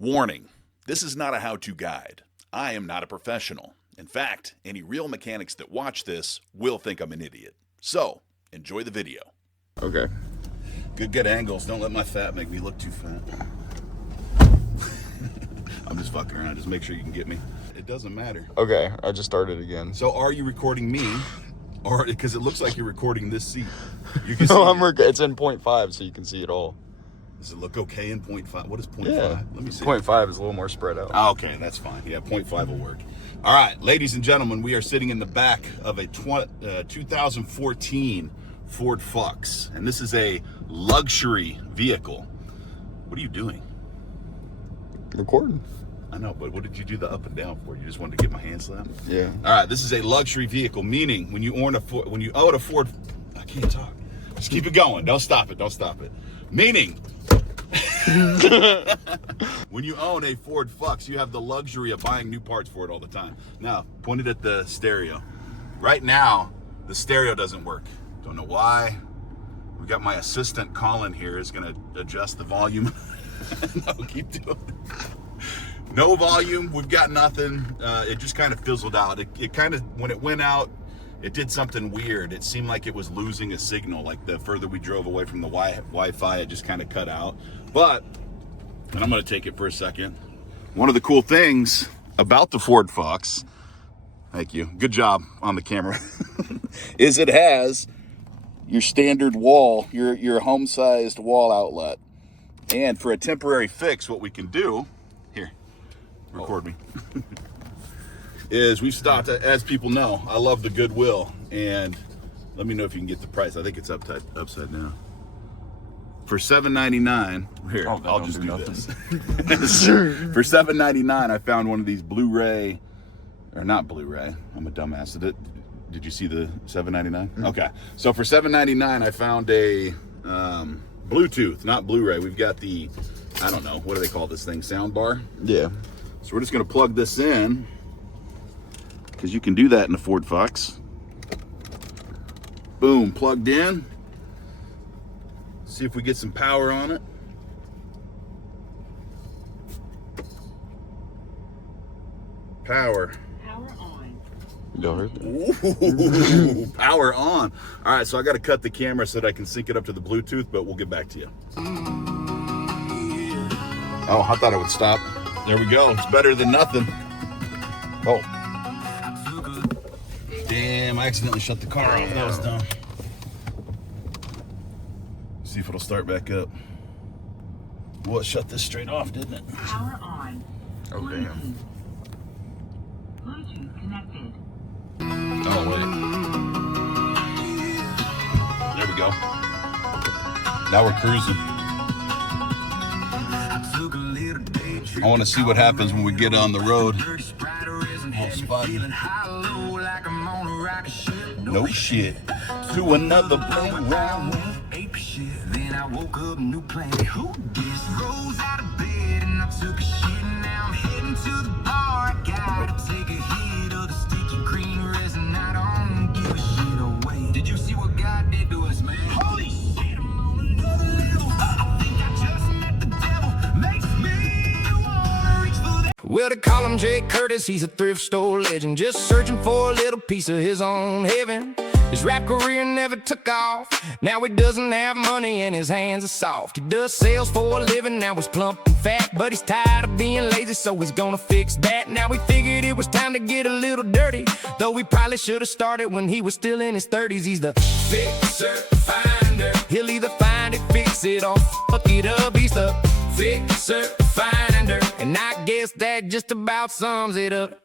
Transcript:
Warning, this is not a how-to guide. I am not a professional. In fact, any real mechanics that watch this will think I'm an idiot. So, enjoy the video. Okay. Good angles. Don't let my fat make me look too fat. I'm just fucking around. Just make sure you can get me. It doesn't matter. Okay, I just started again. So are you recording me? Or, because it looks like you're recording this seat. You can No, see it's in 0.5, so you can see it all. Does it look okay in 0.5? What is 0.5? Yeah. Let me see. 0.5 is a little more spread out. Oh, okay, that's fine. Yeah, 0.5 will work. All right, ladies and gentlemen, we are sitting in the back of a 2014 Ford Focus, and this is a luxury vehicle. What are you doing? Recording. I know, but what did you do the up and down for? You just wanted to get my hand slapped? Yeah. All right, this is a luxury vehicle, meaning when you own a Ford, I can't talk. Just keep it going. Don't stop it. Don't stop it. Meaning, when you own a Ford Focus, you have the luxury of buying new parts for it all the time. Now, pointed at the stereo. Right now, the stereo doesn't work. Don't know why. We got my assistant Colin here is gonna adjust the volume. No, keep doing it. No volume, we've got nothing. It just kind of fizzled out. It kind of, when it went out, it did something weird. It seemed like it was losing a signal. Like the further we drove away from the Wi-Fi, it just kind of cut out. But, and I'm gonna take it for a second. One of the cool things about the Ford Focus, thank you, good job on the camera, is it has your standard wall, your home-sized wall outlet. And for a temporary fix, what we can do, here, record me, is we've stopped, as people know, I love the Goodwill, and let me know if you can get the price. I think it's upside down. For $7.99, here, I'll just do this. For $7.99, I found one of these Blu-ray, or not Blu-ray, I'm a dumbass. Did you see the $7.99? Mm-hmm. Okay, so for $7.99, I found a Bluetooth, not Blu-ray. We've got the, I don't know, what do they call this thing, sound bar? Yeah. So we're just gonna plug this in, because you can do that in the Ford Focus. Boom, plugged in. See if we get some power on it. Power. Power on. Y'all heard that? Ooh, power on. All right, so I got to cut the camera so that I can sync it up to the Bluetooth, but we'll get back to you. Oh, I thought it would stop. There we go. It's better than nothing. Oh. Damn, I accidentally shut the car off. That was dumb. See if it'll start back up. Well, it shut this straight off, didn't it? Power on. Oh, damn. Bluetooth connected. Oh, wait. There we go. Now we're cruising. I want to see what happens when we get on the road. Oh, spotty. No shit. To another playground. Then I woke up, new plan. Who this? Rose out of bed and I took a shit. Now I'm heading to the bar. I gotta take a hit of the sticky green resin. I don't give a shit away. Did you see what God did to us, man? Holy shit, I'm on another level. I think I just met the devil. Makes me wanna reach for that. Well, they call him Jay Curtis. He's a thrift store legend, just searching for a little piece of his own heaven. His rap career never took off. Now he doesn't have money and his hands are soft. He does sales for a living, now he's plump and fat. But he's tired of being lazy, so he's gonna fix that. Now he figured it was time to get a little dirty, though he probably should have started when he was still in his 30s. He's the fixer, finder. He'll either find it, fix it, or fuck it up. He's the fixer, finder. And I guess that just about sums it up.